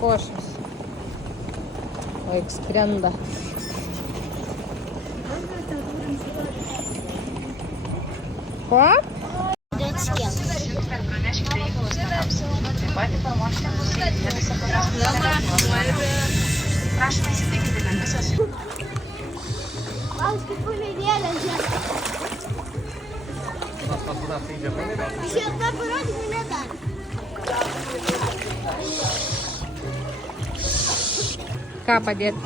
Košas. O, jak skrenda. Ko? Prašome įsitikinti, kad visas... Aš kaip pulėdėlė, žiūrėk. Šitą parodį mane dar. Ką padėti?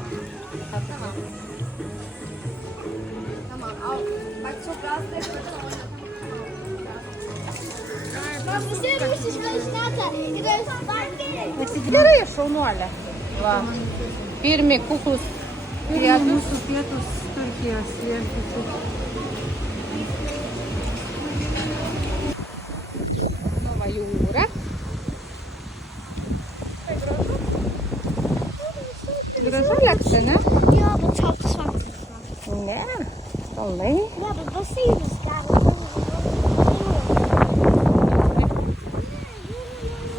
Gerai, šaunuolė. Va. Pirmi kuklus pietus. Mūsų pietus Turkijos viešbučiai. Nova jūra. Gražu Aleksa, ne? Jo, bet šaltas vakaras. Ne, kalnai. Ne, bet baseinas geras.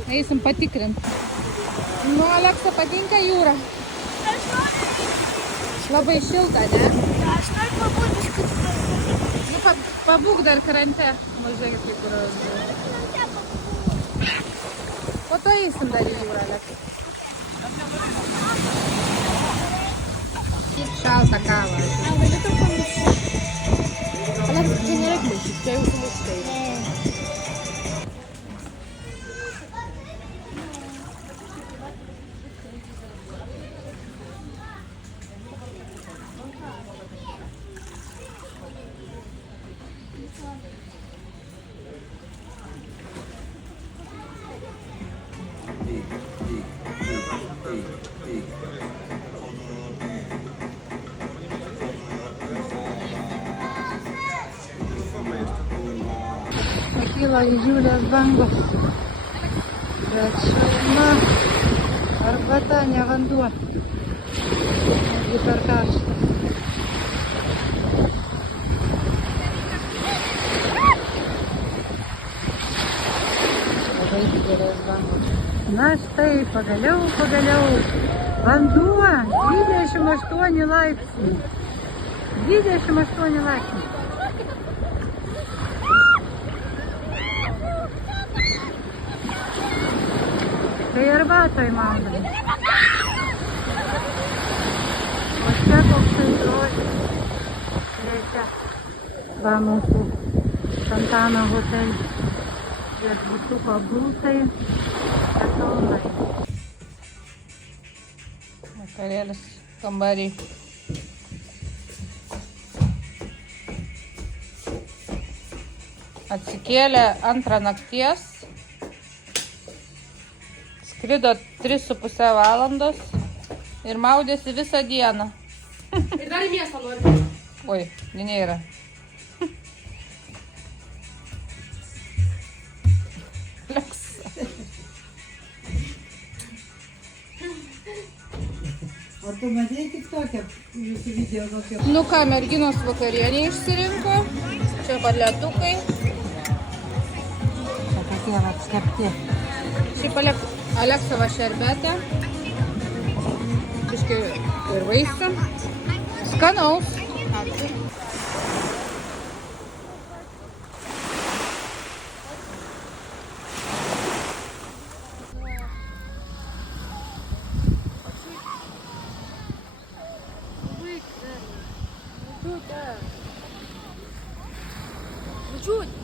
Eisim patikrint. Nu, Aleksa, patinka jūra? Labai šilta, ne? Aš noriu pabūti biškutį. Nu, pabūk dar krante. Mažiai kaip kurios. Po to eisim dar į jūrą, Aleksa. Šalta kava. Aleksa, čia nėra kliūčių, čia jau sumuštai. Pakyla didžiulės bangos. Bet šalna arbata, ne vanduo. Netgi per karštą. Labai didelės bangos. Na štai, pagaliau. Vanduo 28 laipsnių. 28 laipsnių. Tai arbatoj maudai. O čia koksai grožis. Reikia. Va mūsų Santana hotelis. Viešbutuko būtai. Kalnai. Vakarėlis kambarį. Atsikėlė antrą nakties. Skrido 3,5 valandos ir maudėsi visą dieną. Ir dar į miestą nori. Oi, nėra. O tu matei tik tokią jūsų video kokio? Nu ką, merginos vakarienį išsirinko. Čia paletukai. Čia tokie apskepti. Šiaip Aleksava šerbetė. Biškai ir vaisių. Skanaus. Ačiū. Чуть.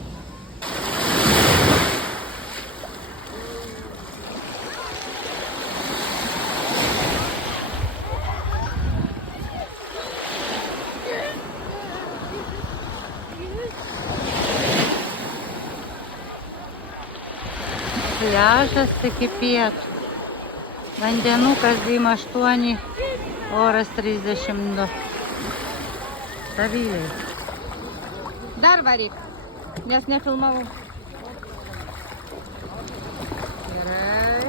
Pliažas iki pietų. Vandenukas 28, oras 32. Saviliai. Dar varyk, nes nefilmavau. Gerai.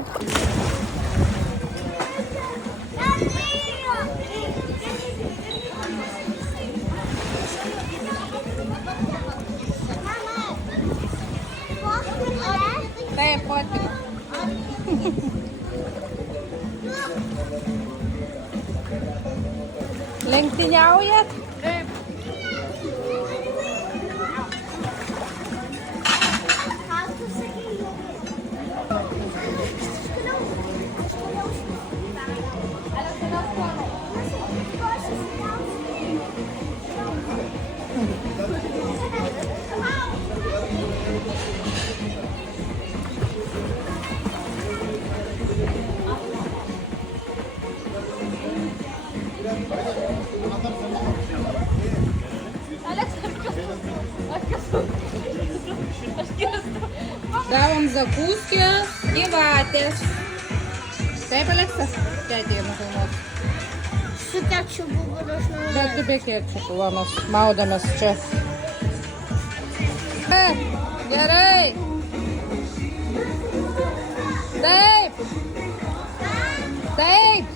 Taip, potri. lenktyniaujat? Taip. Ką tu sakei? Gavom zakūskį, gyvatės. Taip, Aleksa? Tėtė nufilmuos. Su ketčiupu galiu aš noriu. Bet tu be ketčiupų, va, mes maudamės čia. Gerai. Taip. Taip.